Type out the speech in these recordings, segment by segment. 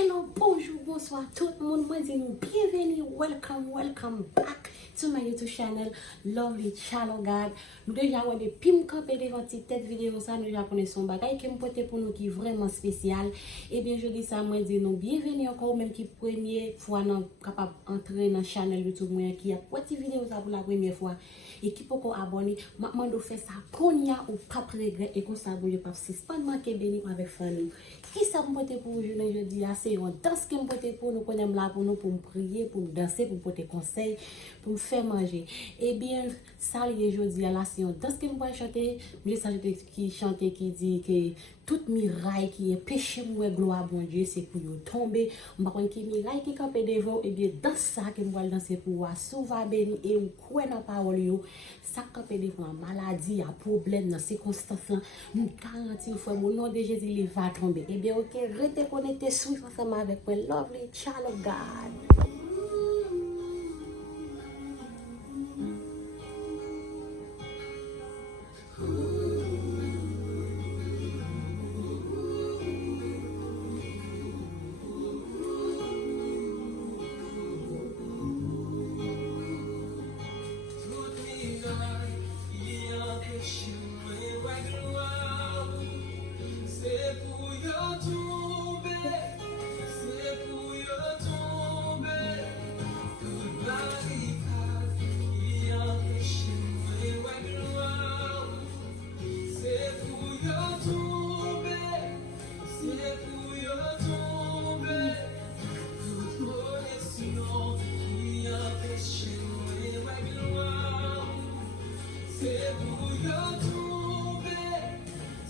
Hello, bonjour, bonsoir tout le monde. Moi, dis nous bienvenue, welcome back to my YouTube channel, Lovely Channel God. Nous déjà on des pim campé devant cette vidéo ça nous déjà connaissons bagay qui me porter pour nous qui vraiment spécial. Et bien je dis ça moi dis nous bienvenue encore même qui première fois non capable entrer dans channel YouTube moi qui a petite vidéo ça pour la première fois et qui peut abonner maintenant de faire ça konya ou pas regret et comme ça vous pas suspendre manquer béni avec famille. Qui ça me porter pour aujourd'hui je dis c'est on danse qui me porter pour nous connaître là pour nous pour me prier pour me danser pour porter conseil pour me faire manger. Et bien ça les aujourd'hui là c'est on danse qui me va chanter mais ça qui chanter qui dit que toute miraille qui est péché moi gloire bon Dieu c'est pour yo tomber on pas qui miraille qui camper devant et bien dans ça que me va danser pour voir sauver béni et ou quoi dans parole yo ça camper devant maladie à problème dans circonstances là nous garantir fois au nom de Jésus il va tomber. Et bien OK restez connectés suivre ensemble avec moi Lovely Child of God.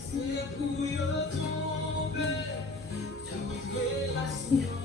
C'est pour y retomber, toute relation.